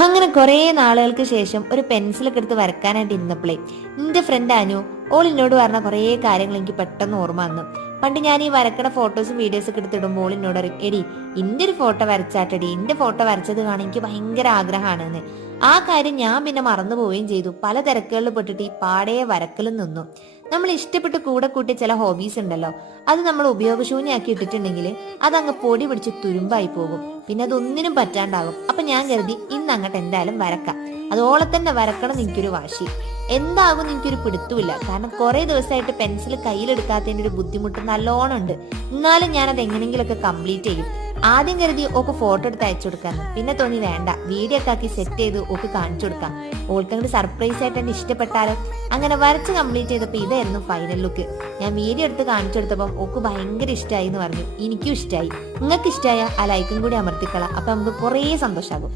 അങ്ങനെ കുറെ നാളുകൾക്ക് ശേഷം ഒരു പെൻസിലൊക്കെ എടുത്ത് വരക്കാനായിട്ട് ഇരുന്നപ്പോഴേ എന്റെ ഫ്രണ്ട് അനു ഓൾ എന്നോട് പറഞ്ഞ കുറെ കാര്യങ്ങൾ എനിക്ക് പെട്ടെന്ന് ഓർമ്മ വന്നു. പണ്ട് ഞാൻ ഈ വരക്കണ ഫോട്ടോസും വീഡിയോസും ഒക്കെ എടുത്തിടുമ്പോൾ ഓൾ എന്നോട് പറയും, എടി ഇന്റെ ഒരു ഫോട്ടോ വരച്ചാട്ടടി, ഇന്റെ ഫോട്ടോ വരച്ചത് കാണാൻ എനിക്ക് ഭയങ്കര ആഗ്രഹമാണെന്ന്. ആ കാര്യം ഞാൻ പിന്നെ മറന്നു പോവുകയും ചെയ്തു. പല തിരക്കുകളിൽ പെട്ടിട്ട് ഈ പാടയെ വരക്കലും നിന്നു. നമ്മൾ ഇഷ്ടപ്പെട്ട് കൂടെ കൂട്ടിയ ചില ഹോബീസ് ഉണ്ടല്ലോ, അത് നമ്മൾ ഉപയോഗശൂന്യാക്കി ഇട്ടിട്ടുണ്ടെങ്കിൽ അതങ്ങ് പൊടി പിടിച്ച് തുരുമ്പായി പോകും. പിന്നെ അതൊന്നിനും പറ്റാണ്ടാകും. അപ്പൊ ഞാൻ കരുതി ഇന്ന് അങ്ങോട്ട് എന്തായാലും വരക്കാം. അതോളെ തന്നെ വരക്കണം എന്ന് എനിക്കൊരു വാശി. എന്താകും എനിക്കൊരു പിടുത്തുമില്ല. കാരണം കുറെ ദിവസമായിട്ട് പെൻസിൽ കയ്യിലെടുക്കാത്തതിന്റെ ഒരു ബുദ്ധിമുട്ട് നല്ലോണം ഉണ്ട്. എന്നാലും ഞാൻ അത് എങ്ങനെയെങ്കിലൊക്കെ കംപ്ലീറ്റ് ചെയ്യും. ആദ്യം കരുതി ഓക്ക് ഫോട്ടോ എടുത്ത് അയച്ചു കൊടുക്കാന്ന്. പിന്നെ തോന്നി വേണ്ട, വീഡിയോ ഒക്കെ ആക്കി സെറ്റ് ചെയ്ത് ഓക്ക് കാണിച്ചു കൊടുക്കാം. ഓൾക്കങ്ങോട്ട് സർപ്രൈസ് ആയിട്ട് എന്നെ ഇഷ്ടപ്പെട്ടാലോ. അങ്ങനെ വരച്ച് കംപ്ലീറ്റ് ചെയ്തപ്പോ ഇതായിരുന്നു ഫൈനൽ ലുക്ക്. ഞാൻ വീഡിയോ എടുത്ത് കാണിച്ചു കൊടുത്തപ്പം ഓക്ക് ഭയങ്കര ഇഷ്ടമായി എന്ന് പറഞ്ഞു. എനിക്കും ഇഷ്ടമായി. നിങ്ങൾക്ക് ഇഷ്ടമായ ആ ലൈക്കും കൂടി അമർത്തിക്കളാം. അപ്പൊ നമുക്ക് കുറേ സന്തോഷമാകും.